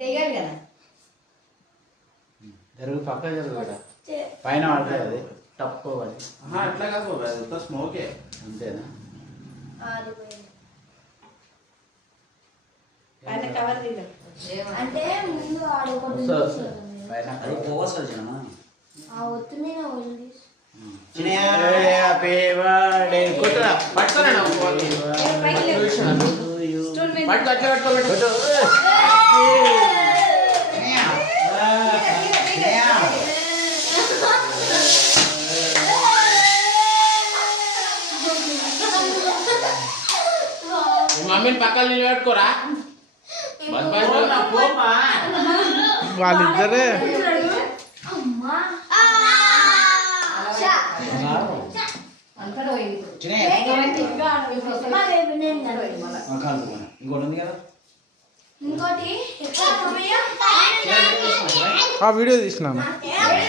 తెగాలి కదా జరుగు పక్క జరుగు కదా పైన పడుతుంది అది తప్పు అది అట్లా కాదు బాబా అంతా స్మోకే అంతేనా పైన కవర్ తిన్నా అంటే ముందు పైన అది పోవస్తుంది జనమా ఒత్తునే ఉంది హ్యాపీ బర్త్డే కొట్టురా పట్టుకోరా స్టోన్ మీద పట్టుకో అట్లా పట్టుకోబెట్టు మమ్మీని పక్కన నిలబెట్టుకోరా వాళ్ళిద్దరే అంతా పోయింది ఇంకోటి ఉంది కదా ఇంకోటి ఆ వీడియో తీసినాను